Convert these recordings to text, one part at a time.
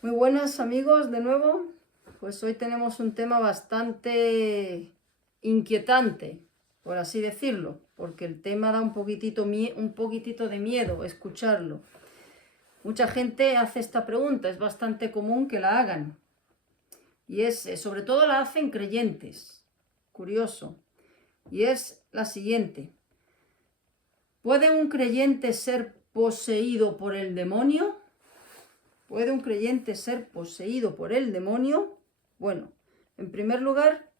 Muy buenas amigos, de nuevo. Pues hoy tenemos un tema bastante inquietante, por así decirlo, porque el tema da un poquitito de miedo escucharlo. Mucha gente hace esta pregunta, es bastante común que la hagan. Y sobre todo la hacen creyentes. Curioso. Y es la siguiente. ¿Puede un creyente ser poseído por el demonio? ¿Puede un creyente ser poseído por el demonio? Bueno, en primer lugar,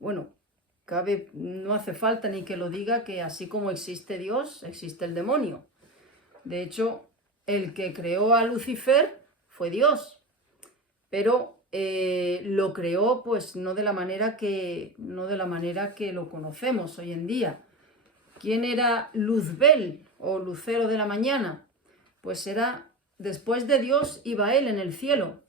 no hace falta ni que lo diga que así como existe Dios, existe el demonio. De hecho, el que creó a Lucifer fue Dios, pero lo creó pues no de la manera que lo conocemos hoy en día. ¿Quién era Luzbel o Lucero de la mañana? Pues era, después de Dios iba él en el cielo.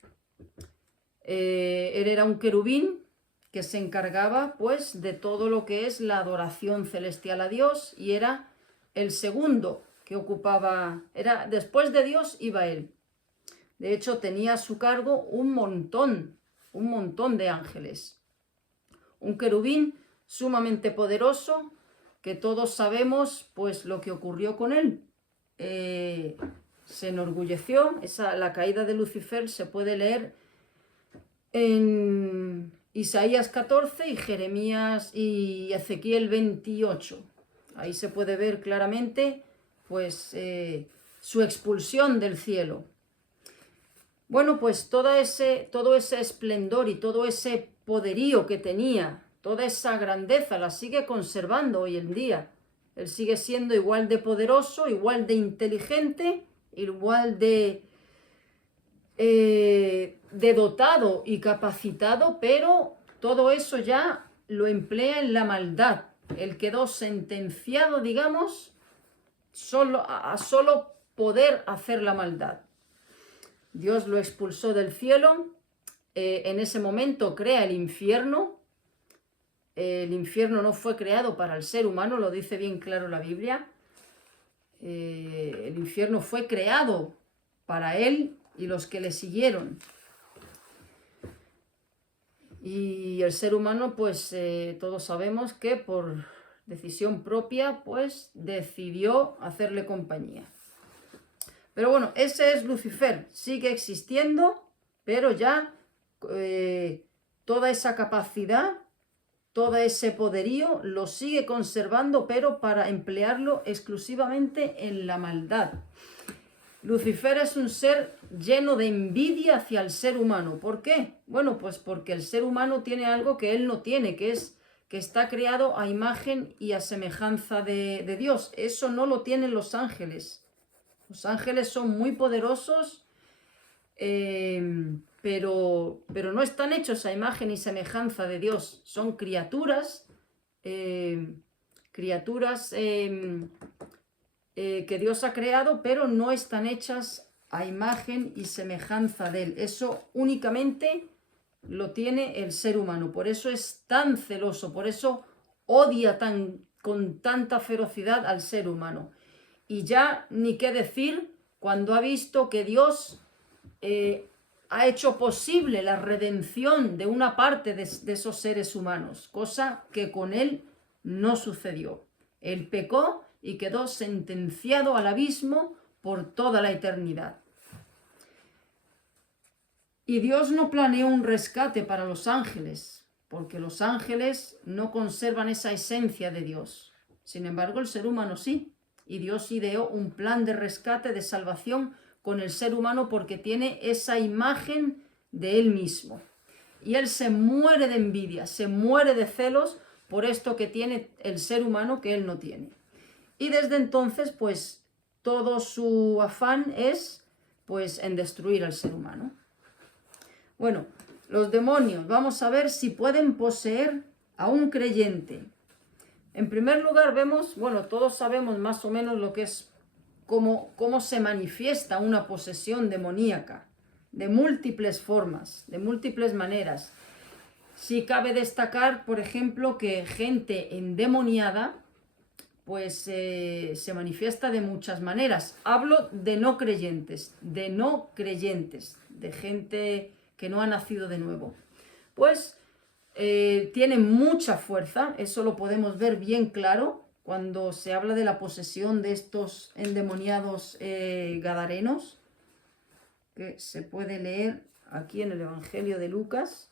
Él era un querubín que se encargaba pues de todo lo que es la adoración celestial a Dios, y era el segundo que ocupaba, después de Dios iba él. De hecho tenía a su cargo un montón de ángeles. Un querubín sumamente poderoso, que todos sabemos pues lo que ocurrió con él. Se enorgulleció. La caída de Lucifer se puede leer en Isaías 14 y Jeremías y Ezequiel 28. Ahí se puede ver claramente pues su expulsión del cielo. Bueno, pues todo ese esplendor y todo ese poderío que tenía, toda esa grandeza la sigue conservando hoy en día. Él sigue siendo igual de poderoso, igual de inteligente, igual de dotado y capacitado, pero todo eso ya lo emplea en la maldad. Él quedó sentenciado, digamos, a solo poder hacer la maldad. Dios lo expulsó del cielo. En ese momento crea el infierno. El infierno no fue creado para el ser humano, lo dice bien claro la Biblia. El infierno fue creado para él y los que le siguieron. Y el ser humano, pues todos sabemos que por decisión propia, pues decidió hacerle compañía. Pero bueno, ese es Lucifer, sigue existiendo, pero ya toda esa capacidad, todo ese poderío lo sigue conservando, pero para emplearlo exclusivamente en la maldad. Lucifer es un ser lleno de envidia hacia el ser humano. ¿Por qué? Bueno, pues porque el ser humano tiene algo que él no tiene, que es que está creado a imagen y a semejanza de Dios. Eso no lo tienen los ángeles. Los ángeles son muy poderosos, pero no están hechos a imagen y semejanza de Dios. Son criaturas, que Dios ha creado, pero no están hechas a imagen y semejanza de Él. Eso únicamente lo tiene el ser humano. Por eso es tan celoso, por eso odia con tanta ferocidad al ser humano. Y ya ni qué decir cuando ha visto que Dios ha hecho posible la redención de una parte de esos seres humanos, cosa que con él no sucedió. Él pecó y quedó sentenciado al abismo por toda la eternidad. Y Dios no planeó un rescate para los ángeles, porque los ángeles no conservan esa esencia de Dios. Sin embargo, el ser humano sí. Y Dios ideó un plan de rescate, de salvación con el ser humano, porque tiene esa imagen de él mismo. Y él se muere de envidia, se muere de celos por esto que tiene el ser humano que él no tiene. Y desde entonces, pues, todo su afán es, pues, en destruir al ser humano. Bueno, los demonios, vamos a ver si pueden poseer a un creyente. En primer lugar vemos, todos sabemos más o menos lo que es, cómo se manifiesta una posesión demoníaca, de múltiples formas, de múltiples maneras. Sí cabe destacar, por ejemplo, que gente endemoniada pues se manifiesta de muchas maneras. Hablo de no creyentes, de gente que no ha nacido de nuevo. Pues tiene mucha fuerza, eso lo podemos ver bien claro cuando se habla de la posesión de estos endemoniados gadarenos, que se puede leer aquí en el Evangelio de Lucas.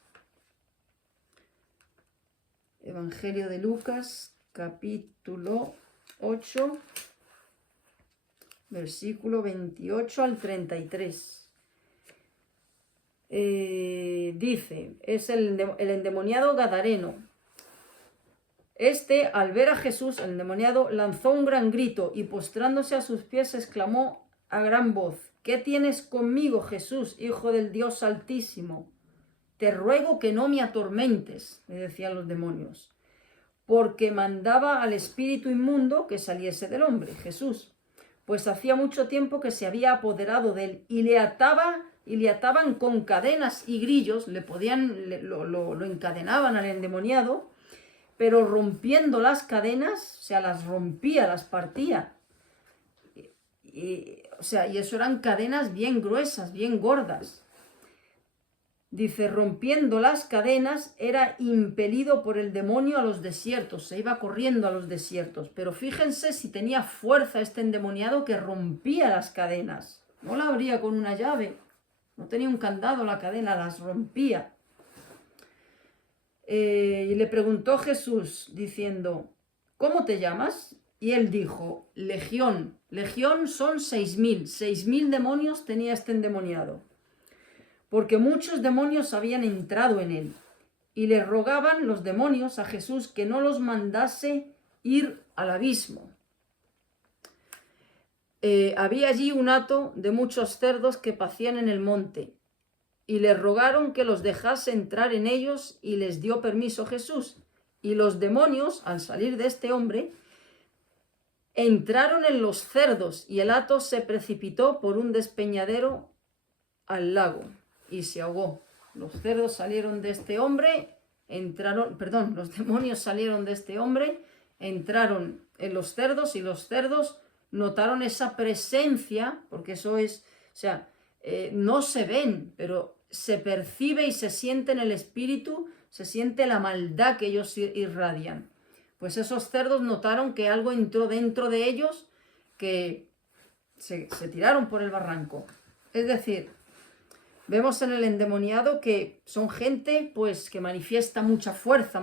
Evangelio de Lucas, capítulo 8, versículo 28 al 33. Dice, es el endemoniado gadareno. Este, al ver a Jesús, el endemoniado, lanzó un gran grito y postrándose a sus pies exclamó a gran voz: ¿Qué tienes conmigo, Jesús, Hijo del Dios Altísimo? Te ruego que no me atormentes, le decían los demonios, porque mandaba al espíritu inmundo que saliese del hombre, Jesús, pues hacía mucho tiempo que se había apoderado de él y le ataban con cadenas y grillos, lo encadenaban al endemoniado, pero rompiendo las cadenas, o sea, las rompía, las partía. Y eso eran cadenas bien gruesas, bien gordas. Dice, rompiendo las cadenas, era impelido por el demonio a los desiertos, se iba corriendo a los desiertos. Pero fíjense si tenía fuerza este endemoniado que rompía las cadenas. No la abría con una llave, no tenía un candado la cadena, las rompía. Y le preguntó Jesús diciendo, ¿cómo te llamas? Y él dijo, Legión. Legión son 6.000 demonios tenía este endemoniado, porque muchos demonios habían entrado en él, y le rogaban los demonios a Jesús que no los mandase ir al abismo. Había allí un hato de muchos cerdos que pacían en el monte, y le rogaron que los dejase entrar en ellos, y les dio permiso Jesús. Y los demonios, al salir de este hombre, entraron en los cerdos, y el hato se precipitó por un despeñadero al lago y se ahogó. Los cerdos salieron de este hombre, los demonios salieron de este hombre, entraron en los cerdos, y los cerdos notaron esa presencia, porque eso es, no se ven, pero se percibe y se siente en el espíritu, se siente la maldad que ellos irradian. Pues esos cerdos notaron que algo entró dentro de ellos, que se tiraron por el barranco. Es decir, vemos en el endemoniado que son gente pues que manifiesta mucha fuerza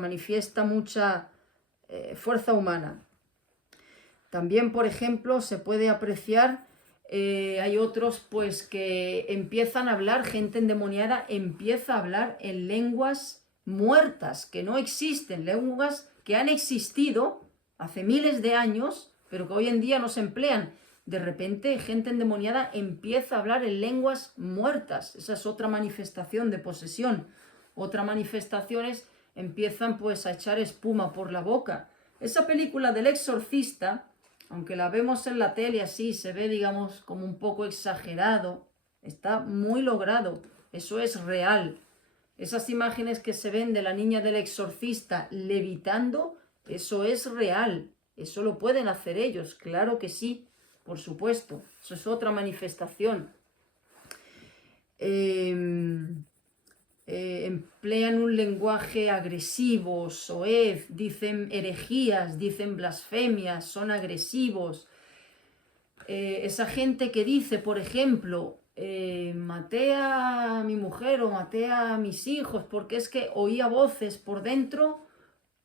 fuerza humana. También, por ejemplo, se puede apreciar, hay otros pues que empiezan a hablar, gente endemoniada empieza a hablar en lenguas muertas, que no existen, lenguas que han existido hace miles de años, pero que hoy en día no se emplean. De repente, gente endemoniada empieza a hablar en lenguas muertas. Esa es otra manifestación de posesión. Otra manifestación es, empiezan pues a echar espuma por la boca. Esa película del exorcista, aunque la vemos en la tele así, se ve, digamos, como un poco exagerado, está muy logrado. Eso es real. Esas imágenes que se ven de la niña del exorcista levitando, eso es real. Eso lo pueden hacer ellos, claro que sí. Por supuesto, eso es otra manifestación. Emplean un lenguaje agresivo, soez, dicen herejías, dicen blasfemias, son agresivos. Esa gente que dice, por ejemplo, maté a mi mujer o maté a mis hijos porque es que oía voces por dentro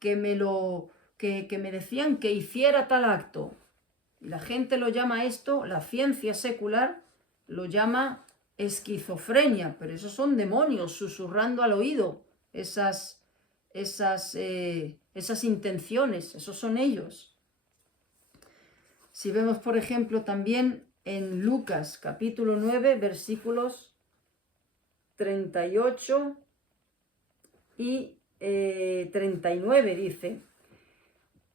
que me decían que hiciera tal acto. Y la gente lo llama esto, la ciencia secular lo llama esquizofrenia, pero esos son demonios susurrando al oído esas intenciones, esos son ellos. Si vemos, por ejemplo, también en Lucas capítulo 9, versículos 38 y 39 dice...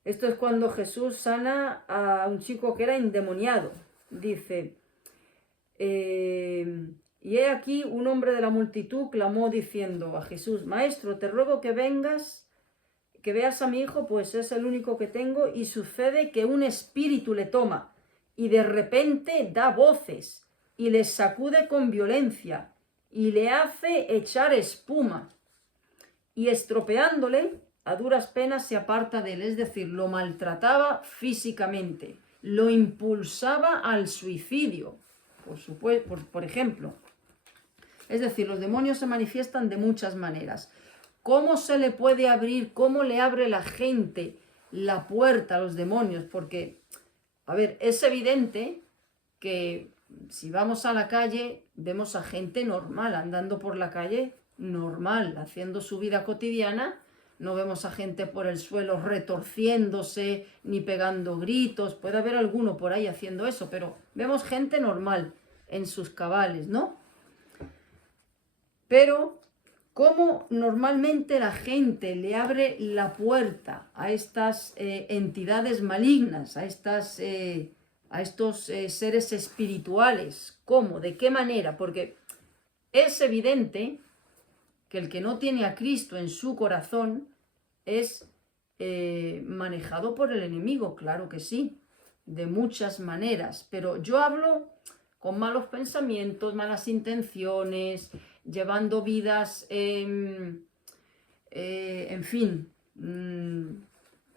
Esto es cuando Jesús sana a un chico que era endemoniado. Dice, y he aquí un hombre de la multitud clamó diciendo a Jesús, Maestro, te ruego que que veas a mi hijo, pues es el único que tengo, y sucede que un espíritu le toma y de repente da voces y le sacude con violencia y le hace echar espuma y estropeándole, a duras penas se aparta de él, es decir, lo maltrataba físicamente, lo impulsaba al suicidio, por ejemplo. Es decir, los demonios se manifiestan de muchas maneras. ¿Cómo se le puede abrir, cómo le abre la gente la puerta a los demonios? Porque, a ver, es evidente que si vamos a la calle, vemos a gente normal, andando por la calle, normal, haciendo su vida cotidiana. No vemos a gente por el suelo retorciéndose, ni pegando gritos. Puede haber alguno por ahí haciendo eso, pero vemos gente normal, en sus cabales, ¿no? Pero cómo normalmente la gente le abre la puerta a estas entidades malignas, a estos seres espirituales. ¿Cómo? ¿De qué manera? Porque es evidente que el que no tiene a Cristo en su corazón es manejado por el enemigo, claro que sí, de muchas maneras. Pero yo hablo con malos pensamientos, malas intenciones, llevando vidas, en fin,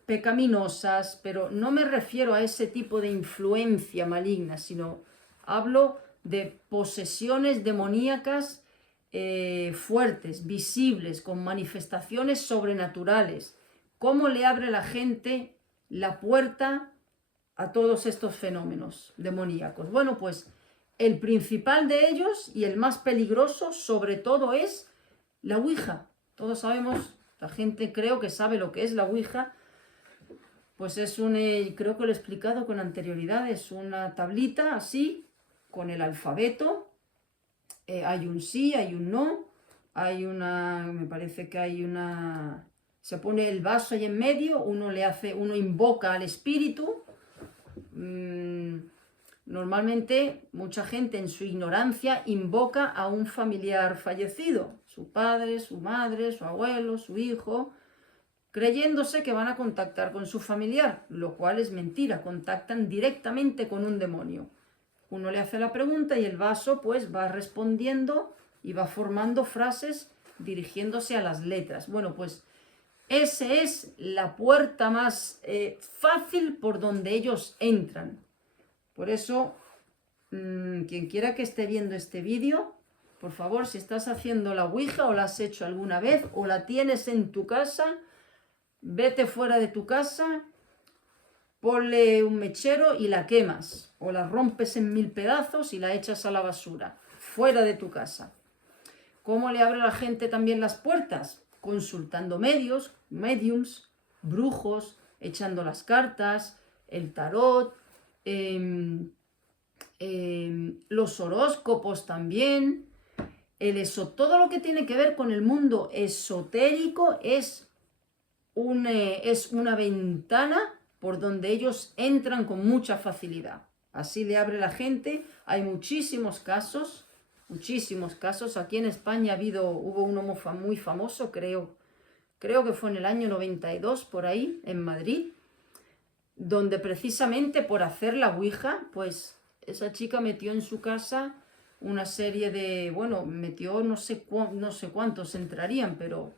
pecaminosas, pero no me refiero a ese tipo de influencia maligna, sino hablo de posesiones demoníacas fuertes, visibles, con manifestaciones sobrenaturales. ¿Cómo le abre la gente la puerta a todos estos fenómenos demoníacos? Bueno, pues el principal de ellos y el más peligroso sobre todo es la Ouija. Todos sabemos, la gente creo que sabe lo que es la Ouija. Pues es creo que lo he explicado con anterioridad, es una tablita así, con el alfabeto. Hay un sí, hay un no, me parece que hay una, se pone el vaso ahí en medio, uno invoca al espíritu. Normalmente mucha gente en su ignorancia invoca a un familiar fallecido, su padre, su madre, su abuelo, su hijo, creyéndose que van a contactar con su familiar, lo cual es mentira, contactan directamente con un demonio. Uno le hace la pregunta y el vaso pues va respondiendo y va formando frases dirigiéndose a las letras. Bueno, pues esa es la puerta más fácil por donde ellos entran. Por eso, quien quiera que esté viendo este vídeo, por favor, si estás haciendo la Ouija o la has hecho alguna vez o la tienes en tu casa, vete fuera de tu casa, ponle un mechero y la quemas, o la rompes en 1000 pedazos y la echas a la basura, fuera de tu casa. ¿Cómo le abre a la gente también las puertas? Consultando mediums, brujos, echando las cartas, el tarot, los horóscopos también, todo lo que tiene que ver con el mundo esotérico es una ventana por donde ellos entran con mucha facilidad. Así le abre la gente. Hay muchísimos casos. Aquí en España hubo uno muy famoso, creo que fue en el año 92, por ahí, en Madrid, donde precisamente por hacer la Ouija, pues esa chica metió en su casa una serie de, bueno, metió no sé cuántos entrarían, pero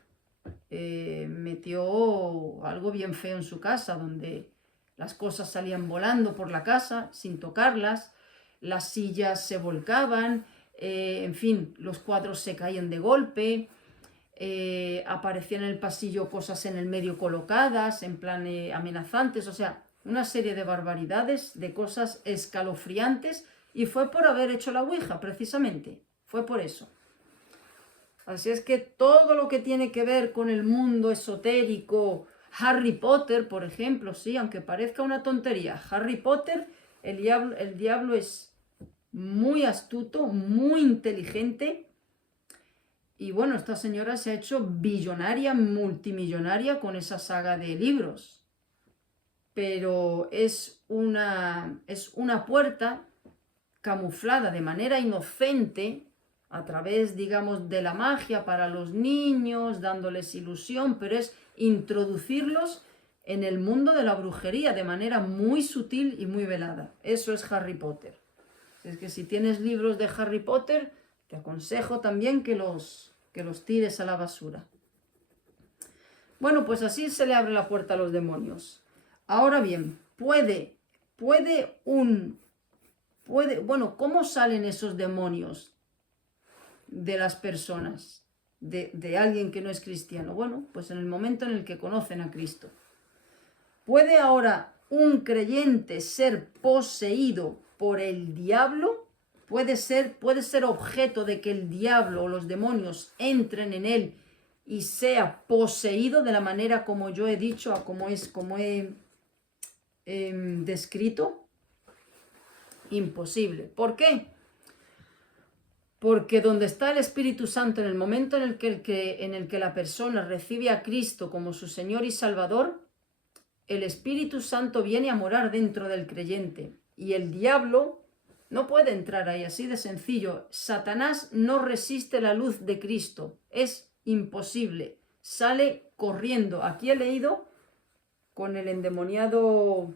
metió algo bien feo en su casa, donde las cosas salían volando por la casa sin tocarlas, las sillas se volcaban, en fin, los cuadros se caían de golpe, aparecían en el pasillo cosas en el medio colocadas, en plan amenazantes, o sea, una serie de barbaridades, de cosas escalofriantes, y fue por haber hecho la Ouija, precisamente, fue por eso. Así es que todo lo que tiene que ver con el mundo esotérico, Harry Potter, por ejemplo, sí, aunque parezca una tontería, Harry Potter, el diablo es muy astuto, muy inteligente, y bueno, esta señora se ha hecho billonaria, multimillonaria con esa saga de libros, pero es una puerta camuflada de manera inocente a través, digamos, de la magia para los niños, dándoles ilusión, pero es introducirlos en el mundo de la brujería de manera muy sutil y muy velada. Eso es Harry Potter. Es que si tienes libros de Harry Potter, te aconsejo también que los tires a la basura. Bueno, pues así se le abre la puerta a los demonios. Ahora bien, bueno, ¿cómo salen esos demonios de las personas, de alguien que no es cristiano? Bueno, pues en el momento en el que conocen a Cristo. ¿Puede ahora un creyente ser poseído por el diablo? ¿Puede ser objeto de que el diablo o los demonios entren en él y sea poseído de la manera como yo he dicho, como he descrito? Imposible. ¿Por qué? Porque donde está el Espíritu Santo, en el momento en el que la persona recibe a Cristo como su Señor y Salvador, el Espíritu Santo viene a morar dentro del creyente y el diablo no puede entrar ahí, así de sencillo. Satanás no resiste la luz de Cristo, es imposible, sale corriendo. Aquí he leído con el endemoniado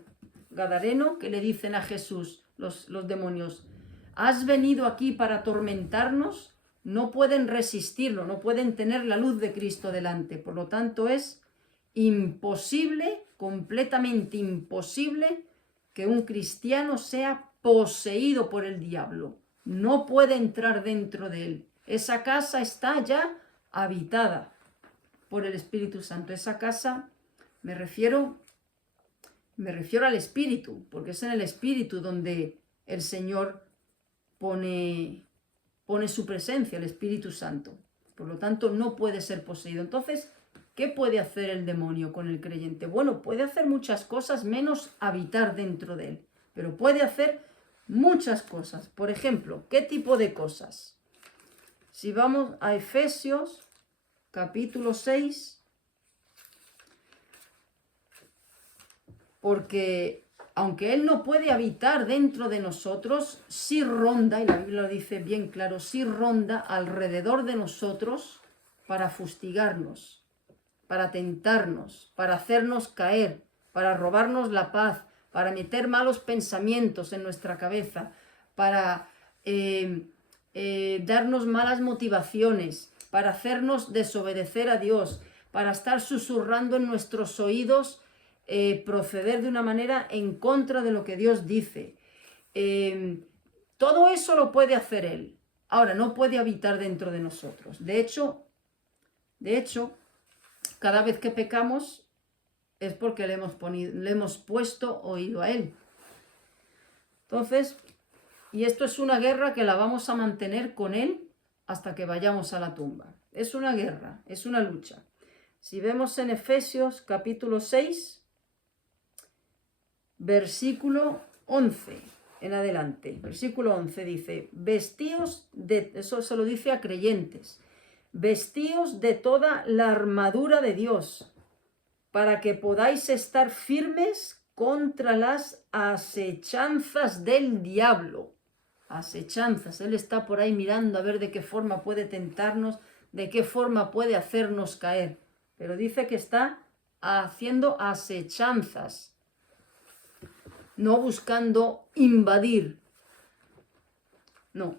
gadareno que le dicen a Jesús los demonios: ¿has venido aquí para atormentarnos? No pueden resistirlo, no pueden tener la luz de Cristo delante, por lo tanto es imposible, completamente imposible, que un cristiano sea poseído por el diablo. No puede entrar dentro de él. Esa casa está ya habitada por el Espíritu Santo. Esa casa, me refiero al Espíritu, porque es en el Espíritu donde el Señor pone su presencia, el Espíritu Santo. Por lo tanto, no puede ser poseído. Entonces, ¿qué puede hacer el demonio con el creyente? Bueno, puede hacer muchas cosas menos habitar dentro de él, pero puede hacer muchas cosas. Por ejemplo, ¿qué tipo de cosas? Si vamos a Efesios, capítulo 6, porque aunque él no puede habitar dentro de nosotros, sí ronda, y la Biblia lo dice bien claro, sí ronda alrededor de nosotros para fustigarnos, para tentarnos, para hacernos caer, para robarnos la paz, para meter malos pensamientos en nuestra cabeza, para darnos malas motivaciones, para hacernos desobedecer a Dios, para estar susurrando en nuestros oídos, proceder de una manera en contra de lo que Dios dice. Todo eso lo puede hacer Él. Ahora, no puede habitar dentro de nosotros. De hecho, cada vez que pecamos es porque le hemos puesto oído a Él. Entonces, y esto es una guerra que la vamos a mantener con Él hasta que vayamos a la tumba. Es una guerra, es una lucha. Si vemos en Efesios capítulo 6, versículo 11 en adelante. Versículo 11 dice: vestíos de, eso se lo dice a creyentes, vestíos de toda la armadura de Dios, para que podáis estar firmes contra las asechanzas del diablo. Asechanzas, él está por ahí mirando a ver de qué forma puede tentarnos, de qué forma puede hacernos caer. Pero dice que está haciendo asechanzas, no buscando invadir, no,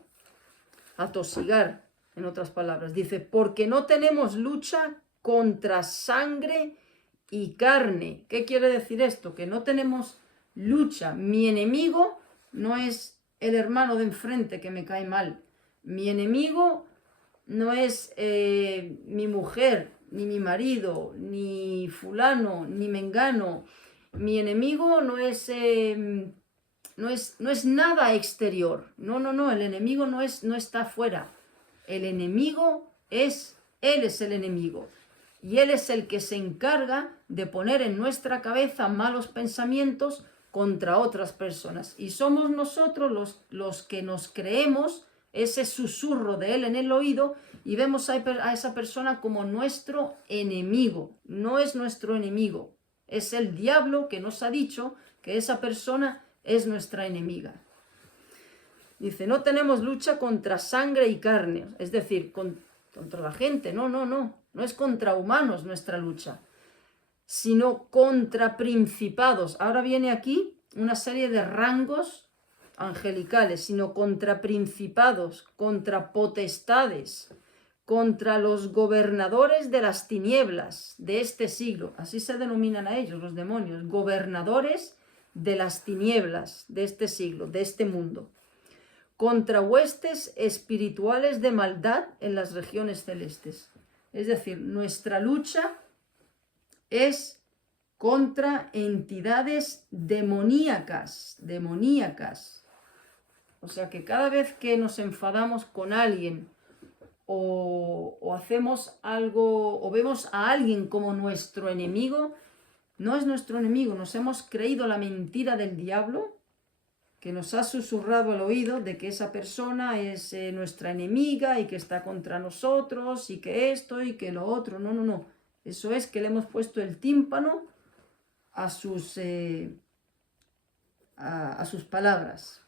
atosigar, en otras palabras. Dice, porque no tenemos lucha contra sangre y carne. ¿Qué quiere decir esto? Que no tenemos lucha. Mi enemigo no es el hermano de enfrente que me cae mal. Mi enemigo no es mi mujer, ni mi marido, ni fulano, ni mengano. Mi enemigo no es nada exterior. No, el enemigo no está afuera. El enemigo él es el enemigo. Y él es el que se encarga de poner en nuestra cabeza malos pensamientos contra otras personas. Y somos nosotros los que nos creemos ese susurro de él en el oído y vemos a esa persona como nuestro enemigo. No es nuestro enemigo. Es el diablo que nos ha dicho que esa persona es nuestra enemiga. Dice, no tenemos lucha contra sangre y carne, es decir, contra la gente, no es contra humanos nuestra lucha, sino contra principados. Ahora viene aquí una serie de rangos angelicales, sino contra principados, contra potestades, contra los gobernadores de las tinieblas de este siglo. Así se denominan a ellos, los demonios, gobernadores de las tinieblas de este siglo, de este mundo. Contra huestes espirituales de maldad en las regiones celestes. Es decir, nuestra lucha es contra entidades demoníacas. O sea que cada vez que nos enfadamos con alguien o hacemos algo o vemos a alguien como nuestro enemigo, no es nuestro enemigo, nos hemos creído la mentira del diablo que nos ha susurrado al oído de que esa persona es nuestra enemiga y que está contra nosotros y que esto y que lo otro. No. Eso es que le hemos puesto el tímpano a sus palabras.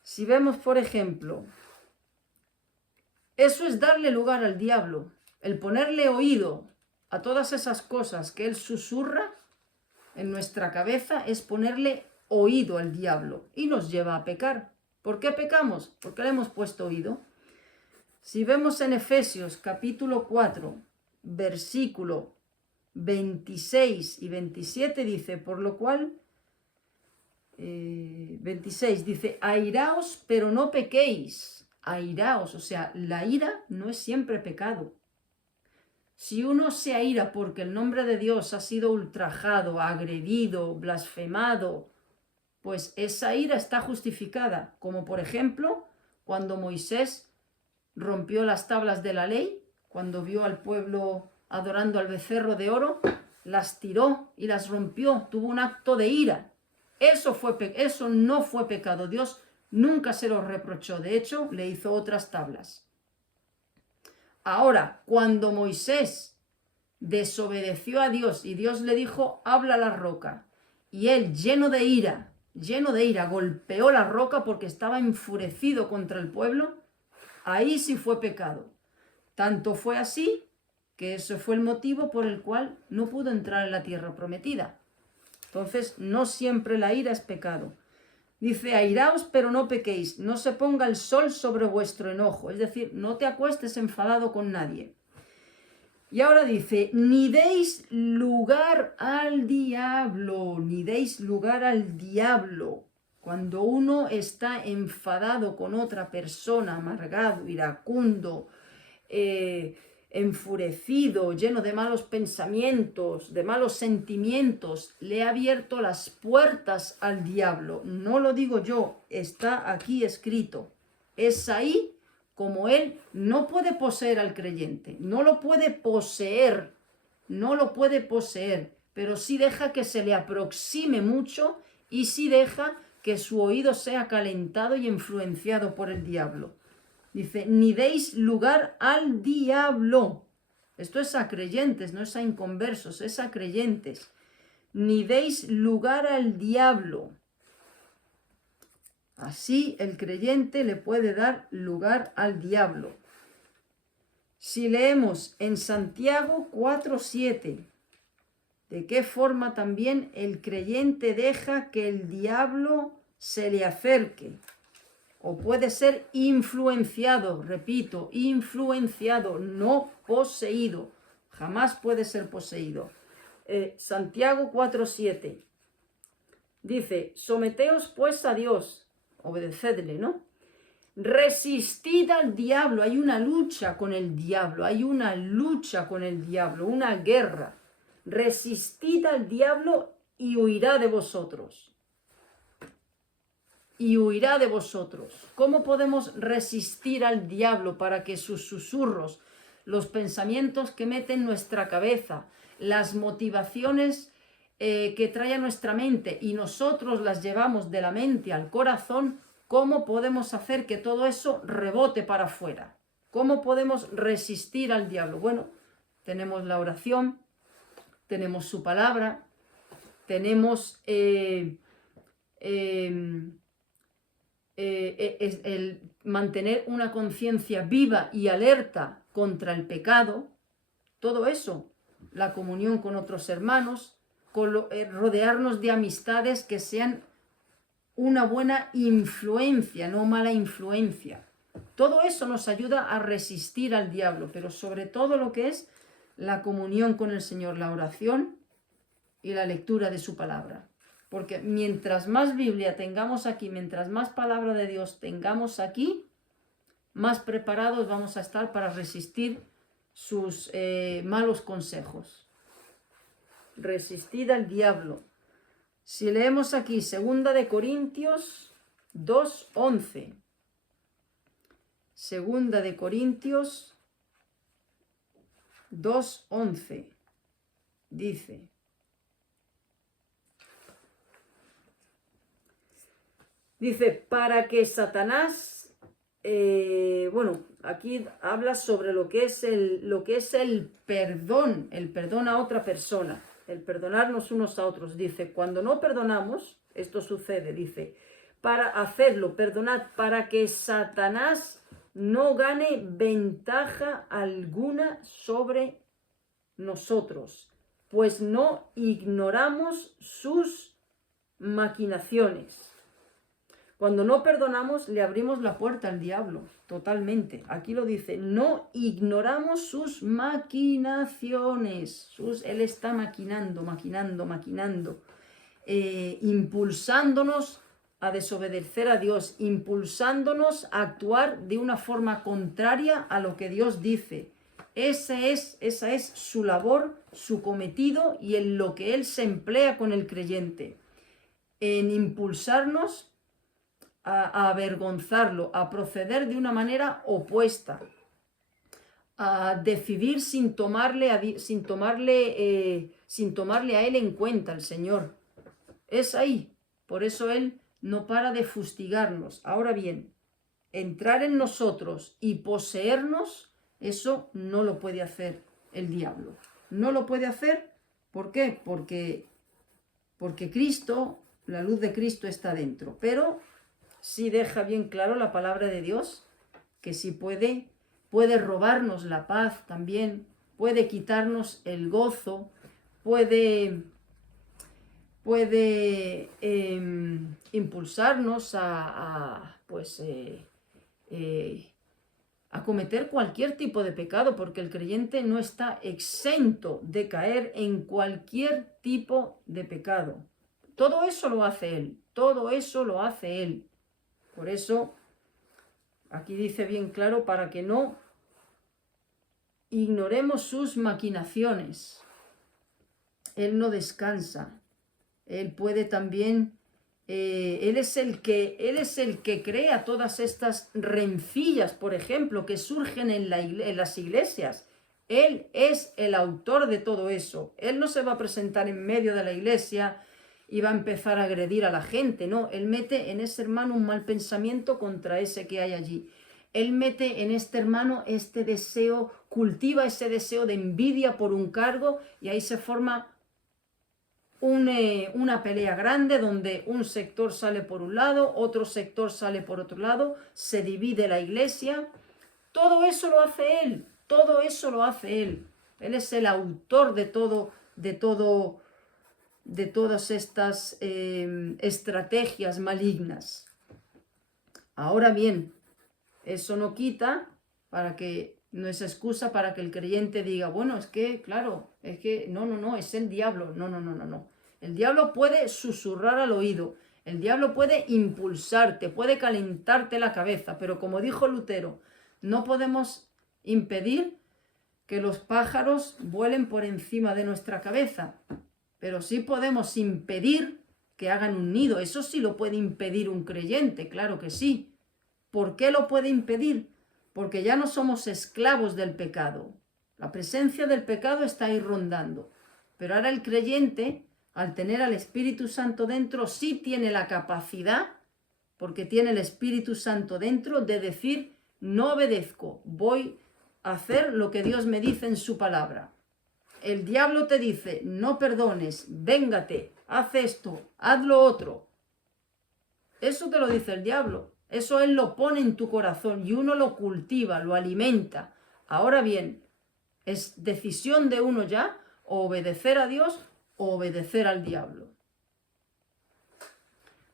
Si vemos, por ejemplo, eso es darle lugar al diablo, el ponerle oído a todas esas cosas que él susurra en nuestra cabeza es ponerle oído al diablo y nos lleva a pecar. ¿Por qué pecamos? Porque le hemos puesto oído. Si vemos en Efesios capítulo 4, versículo 26 y 27 dice, por lo cual, 26 dice, airaos pero no pequéis. Airaos, o sea, la ira no es siempre pecado. Si uno se aira porque el nombre de Dios ha sido ultrajado, agredido, blasfemado, pues esa ira está justificada, como por ejemplo cuando Moisés rompió las tablas de la ley, cuando vio al pueblo adorando al becerro de oro, las tiró y las rompió, tuvo un acto de ira. Eso no fue pecado, Dios nunca se lo reprochó, de hecho le hizo otras tablas. Ahora, cuando Moisés desobedeció a Dios y Dios le dijo, habla a la roca, y él lleno de ira, golpeó la roca porque estaba enfurecido contra el pueblo, ahí sí fue pecado. Tanto fue así que eso fue el motivo por el cual no pudo entrar en la tierra prometida. Entonces, no siempre la ira es pecado. Dice, airaos pero no pequéis, no se ponga el sol sobre vuestro enojo, es decir, no te acuestes enfadado con nadie. Y ahora dice, ni deis lugar al diablo, ni deis lugar al diablo. Cuando uno está enfadado con otra persona, amargado, iracundo, enfurecido, lleno de malos pensamientos, de malos sentimientos, le ha abierto las puertas al diablo. No lo digo yo, está aquí escrito. Es ahí como él no puede poseer al creyente, no lo puede poseer, pero sí deja que se le aproxime mucho y sí deja que su oído sea calentado y influenciado por el diablo. Dice, ni deis lugar al diablo. Esto es a creyentes, no es a inconversos, es a creyentes. Ni deis lugar al diablo. Así el creyente le puede dar lugar al diablo. Si leemos en Santiago 4:7, ¿de qué forma también el creyente deja que el diablo se le acerque? O puede ser influenciado, repito, influenciado, no poseído. Jamás puede ser poseído. Santiago 4:7 dice, someteos pues a Dios, obedecedle, ¿no? Resistid al diablo, hay una lucha con el diablo, una guerra. Resistid al diablo y huirá de vosotros. ¿Cómo podemos resistir al diablo para que sus susurros, los pensamientos que mete en nuestra cabeza, las motivaciones que trae a nuestra mente y nosotros las llevamos de la mente al corazón, cómo podemos hacer que todo eso rebote para afuera? ¿Cómo podemos resistir al diablo? Bueno, tenemos la oración, tenemos su palabra, tenemos es el mantener una conciencia viva y alerta contra el pecado, todo eso, la comunión con otros hermanos, rodearnos de amistades que sean una buena influencia, no mala influencia. Todo eso nos ayuda a resistir al diablo, pero sobre todo lo que es la comunión con el Señor, la oración y la lectura de su palabra. Porque mientras más Biblia tengamos aquí, mientras más palabra de Dios tengamos aquí, más preparados vamos a estar para resistir sus malos consejos. Resistid al diablo. Si leemos aquí 2 de Corintios 2:11. 2 de Corintios 2:11. Dice, para que Satanás, aquí habla sobre lo que es el perdón a otra persona, el perdonarnos unos a otros. Dice, cuando no perdonamos, esto sucede, dice, para hacerlo, perdonad, para que Satanás no gane ventaja alguna sobre nosotros, pues no ignoramos sus maquinaciones. Cuando no perdonamos, le abrimos la puerta al diablo, totalmente. Aquí lo dice, no ignoramos sus maquinaciones. Él está maquinando, impulsándonos a desobedecer a Dios, impulsándonos a actuar de una forma contraria a lo que Dios dice. Esa es su labor, su cometido y en lo que Él se emplea con el creyente. En impulsarnos a avergonzarlo, a proceder de una manera opuesta, a decidir sin tomarle a Él en cuenta, el Señor. Es ahí. Por eso Él no para de fustigarnos. Ahora bien, entrar en nosotros y poseernos, eso no lo puede hacer el diablo. No lo puede hacer. ¿Por qué? Porque Cristo, la luz de Cristo está dentro. Pero sí deja bien claro la palabra de Dios, que sí puede robarnos la paz también, puede quitarnos el gozo, puede impulsarnos a cometer cualquier tipo de pecado, porque el creyente no está exento de caer en cualquier tipo de pecado. Todo eso lo hace Él, todo eso lo hace Él. Por eso, aquí dice bien claro, para que no ignoremos sus maquinaciones. Él no descansa. Él puede también, Él es el que crea todas estas rencillas, por ejemplo, que surgen en las iglesias. Él es el autor de todo eso. Él no se va a presentar en medio de la iglesia y va a empezar a agredir a la gente, no. Él mete en ese hermano un mal pensamiento contra ese que hay allí. Él mete en este hermano este deseo, cultiva ese deseo de envidia por un cargo y ahí se forma una pelea grande donde un sector sale por un lado, otro sector sale por otro lado, se divide la iglesia. Todo eso lo hace Él, todo eso lo hace Él. Él es el autor de todas estas estrategias malignas. Ahora bien, eso no quita no es excusa para que el creyente diga, bueno, es que, claro, es que no, es el diablo. No. El diablo puede susurrar al oído, el diablo puede impulsarte, puede calentarte la cabeza, pero como dijo Lutero, no podemos impedir que los pájaros vuelen por encima de nuestra cabeza. Pero sí podemos impedir que hagan un nido. Eso sí lo puede impedir un creyente, claro que sí. ¿Por qué lo puede impedir? Porque ya no somos esclavos del pecado. La presencia del pecado está ahí rondando. Pero ahora el creyente, al tener al Espíritu Santo dentro, sí tiene la capacidad, porque tiene el Espíritu Santo dentro, de decir, no obedezco, voy a hacer lo que Dios me dice en su palabra. El diablo te dice, no perdones, véngate, haz esto, haz lo otro. Eso te lo dice el diablo. Eso Él lo pone en tu corazón y uno lo cultiva, lo alimenta. Ahora bien, es decisión de uno ya o obedecer a Dios o obedecer al diablo.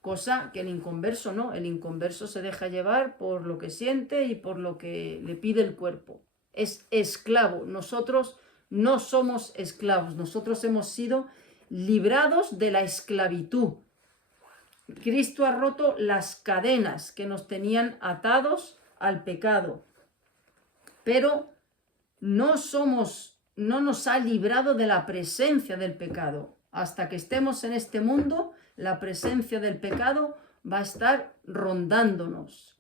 Cosa que el inconverso no. El inconverso se deja llevar por lo que siente y por lo que le pide el cuerpo. Es esclavo. Nosotros no somos esclavos. Nosotros hemos sido librados de la esclavitud. Cristo ha roto las cadenas que nos tenían atados al pecado. Pero no nos ha librado de la presencia del pecado. Hasta que estemos en este mundo, la presencia del pecado va a estar rondándonos,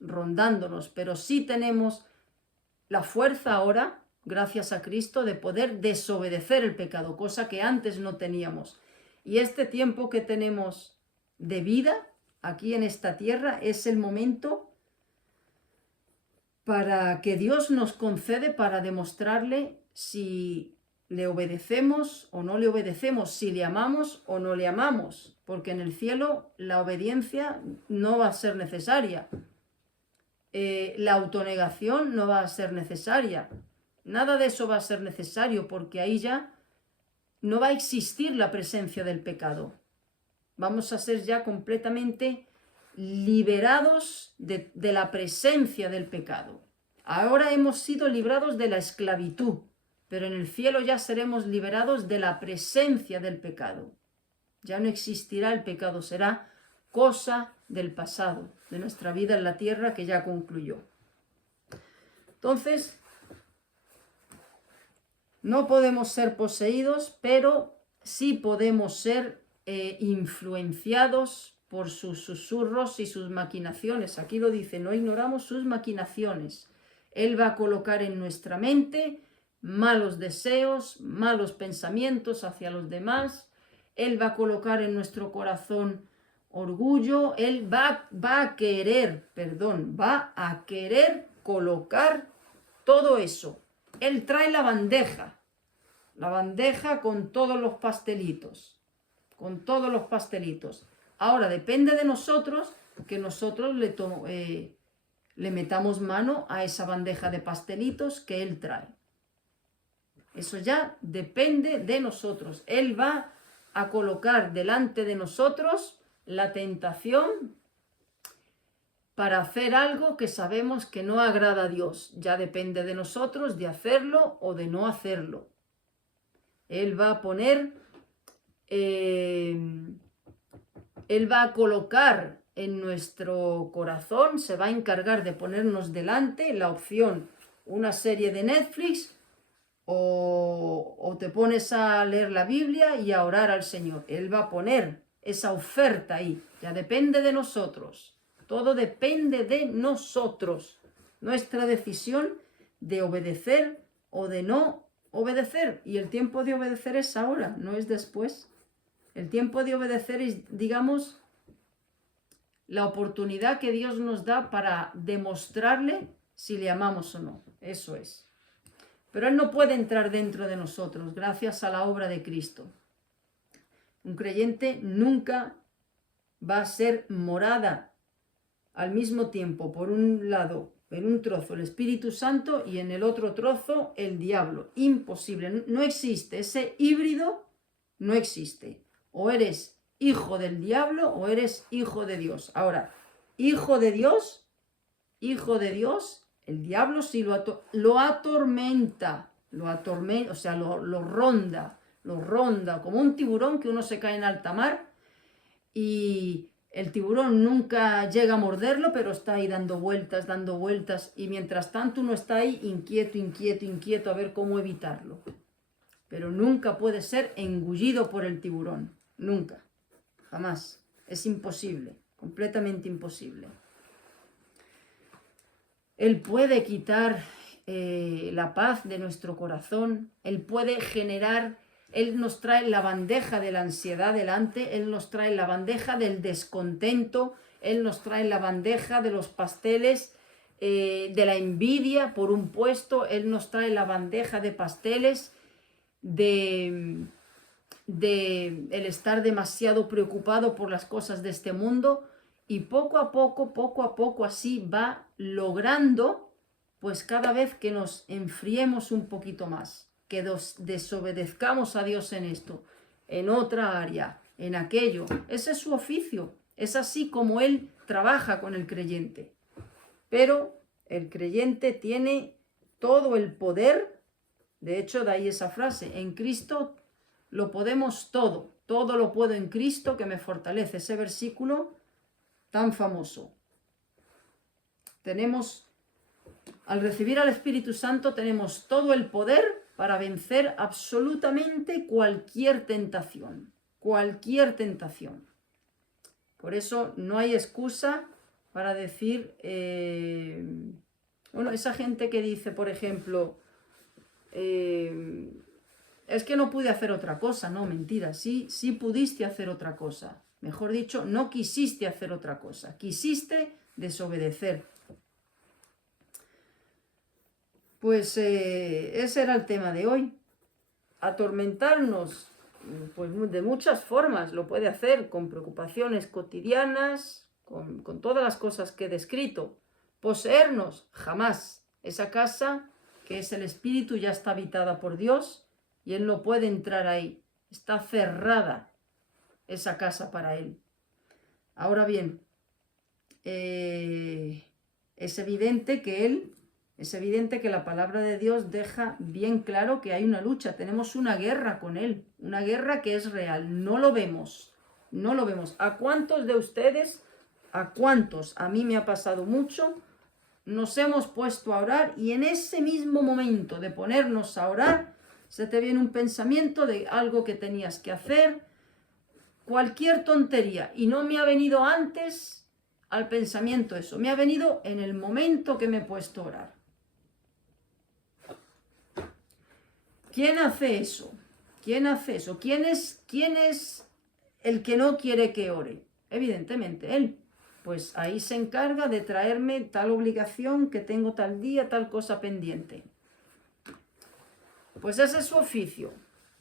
pero sí tenemos la fuerza ahora, gracias a Cristo, de poder desobedecer el pecado, cosa que antes no teníamos. Y este tiempo que tenemos de vida aquí en esta tierra es el momento para que Dios nos concede para demostrarle si le obedecemos o no le obedecemos, si le amamos o no le amamos, porque en el cielo la obediencia no va a ser necesaria, la autonegación no va a ser necesaria, nada de eso va a ser necesario, porque ahí ya no va a existir la presencia del pecado. Vamos a ser ya completamente liberados de la presencia del pecado. Ahora hemos sido librados de la esclavitud, pero en el cielo ya seremos liberados de la presencia del pecado. Ya no existirá el pecado, será cosa del pasado, de nuestra vida en la tierra que ya concluyó. Entonces, no podemos ser poseídos, pero sí podemos ser influenciados por sus susurros y sus maquinaciones. Aquí lo dice, no ignoramos sus maquinaciones. Él va a colocar en nuestra mente malos deseos, malos pensamientos hacia los demás. Él va a colocar en nuestro corazón orgullo. Él va a querer colocar todo eso. Él trae la bandeja con todos los pastelitos. Ahora depende de nosotros que nosotros le metamos mano a esa bandeja de pastelitos que Él trae. Eso ya depende de nosotros. Él va a colocar delante de nosotros la tentación para hacer algo que sabemos que no agrada a Dios. Ya depende de nosotros de hacerlo o de no hacerlo. Él va a poner, Él va a colocar en nuestro corazón, se va a encargar de ponernos delante la opción, una serie de Netflix o te pones a leer la Biblia y a orar al Señor. Él va a poner esa oferta ahí, ya depende de nosotros. Todo depende de nosotros, nuestra decisión de obedecer o de no obedecer. Y el tiempo de obedecer es ahora, no es después. El tiempo de obedecer es, digamos, la oportunidad que Dios nos da para demostrarle si le amamos o no. Eso es. Pero Él no puede entrar dentro de nosotros gracias a la obra de Cristo. Un creyente nunca va a ser morada al mismo tiempo, por un lado, en un trozo el Espíritu Santo y en el otro trozo el diablo. Imposible, no existe, ese híbrido no existe. O eres hijo del diablo o eres hijo de Dios. Ahora, hijo de Dios, el diablo sí lo atormenta, o sea, lo ronda como un tiburón que uno se cae en alta mar y el tiburón nunca llega a morderlo, pero está ahí dando vueltas, y mientras tanto uno está ahí inquieto a ver cómo evitarlo. Pero nunca puede ser engullido por el tiburón, nunca, jamás. Es imposible, completamente imposible. Él puede quitar la paz de nuestro corazón, Él puede generar. Él nos trae la bandeja de la ansiedad delante, Él nos trae la bandeja del descontento, Él nos trae la bandeja de los pasteles, de la envidia por un puesto, Él nos trae la bandeja de pasteles de el estar demasiado preocupado por las cosas de este mundo, y poco a poco así va logrando, pues cada vez que nos enfriemos un poquito más, que desobedezcamos a Dios en esto, en otra área, en aquello, ese es su oficio, es así como Él trabaja con el creyente. Pero el creyente tiene todo el poder, de hecho de ahí esa frase, en Cristo lo podemos todo lo puedo en Cristo que me fortalece, ese versículo tan famoso. Al recibir al Espíritu Santo tenemos todo el poder para vencer absolutamente cualquier tentación, Por eso no hay excusa para decir, esa gente que dice, por ejemplo, es que no pude hacer otra cosa, no, mentira, sí pudiste hacer otra cosa. Mejor dicho, no quisiste hacer otra cosa, quisiste desobedecer. Pues ese era el tema de hoy. Atormentarnos, pues de muchas formas lo puede hacer, con preocupaciones cotidianas, con todas las cosas que he descrito. Poseernos, jamás. Esa casa, que es el espíritu, ya está habitada por Dios y Él no puede entrar ahí. Está cerrada esa casa para Él. Ahora bien, es evidente que la palabra de Dios deja bien claro que hay una lucha, tenemos una guerra con Él, una guerra que es real, no lo vemos. ¿A cuántos de ustedes, a mí me ha pasado mucho, nos hemos puesto a orar y en ese mismo momento de ponernos a orar, se te viene un pensamiento de algo que tenías que hacer, cualquier tontería, y no me ha venido antes al pensamiento eso, me ha venido en el momento que me he puesto a orar. ¿Quién hace eso? ¿Quién es el que no quiere que ore? Evidentemente, Él. Pues ahí se encarga de traerme tal obligación que tengo tal día, tal cosa pendiente. Pues ese es su oficio,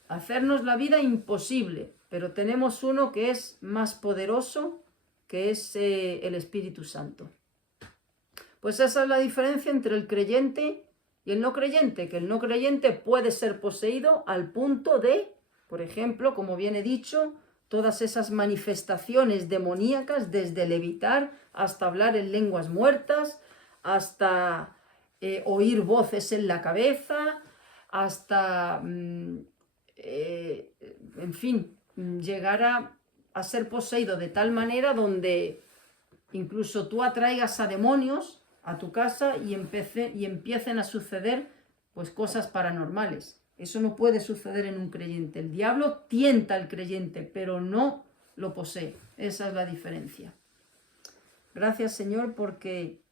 hacernos la vida imposible, pero tenemos uno que es más poderoso, que es el Espíritu Santo. Pues esa es la diferencia entre el creyente y el no creyente, que el no creyente puede ser poseído al punto de, por ejemplo, como viene dicho, todas esas manifestaciones demoníacas, desde levitar hasta hablar en lenguas muertas, hasta oír voces en la cabeza, hasta, en fin, llegar a ser poseído de tal manera donde incluso tú atraigas a demonios a tu casa y empiecen a suceder pues cosas paranormales. Eso no puede suceder en un creyente. El diablo tienta al creyente, pero no lo posee. Esa es la diferencia. Gracias, Señor, porque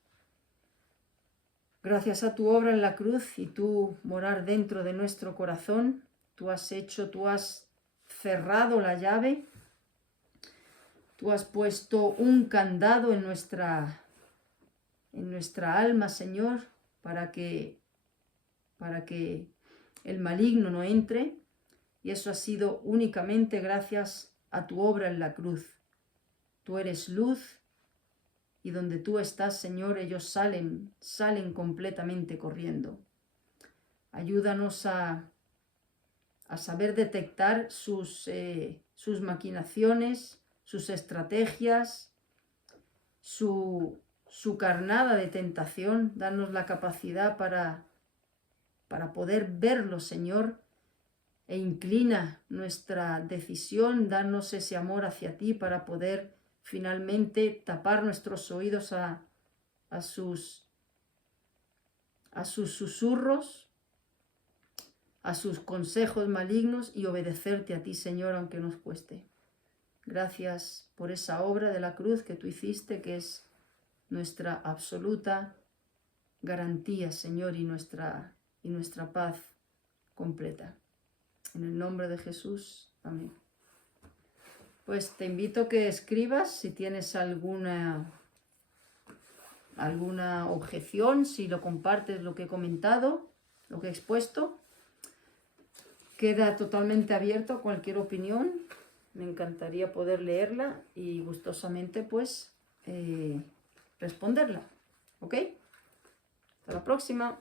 gracias a tu obra en la cruz y tu morar dentro de nuestro corazón, tú has cerrado la llave, tú has puesto un candado en nuestra alma, Señor, para que el maligno no entre, y eso ha sido únicamente gracias a tu obra en la cruz. Tú eres luz y donde tú estás, Señor, ellos salen completamente corriendo. Ayúdanos a saber detectar sus maquinaciones, sus estrategias, su carnada de tentación. Danos la capacidad para poder verlo, Señor, e inclina nuestra decisión, danos ese amor hacia ti para poder finalmente tapar nuestros oídos a sus susurros, a sus consejos malignos y obedecerte a ti, Señor, aunque nos cueste. Gracias por esa obra de la cruz que tú hiciste, que es nuestra absoluta garantía, Señor, y nuestra paz completa. En el nombre de Jesús. Amén. Pues te invito a que escribas si tienes alguna objeción, si lo compartes lo que he comentado, lo que he expuesto. Queda totalmente abierto a cualquier opinión. Me encantaría poder leerla y gustosamente pues responderla. ¿Ok? Hasta la próxima.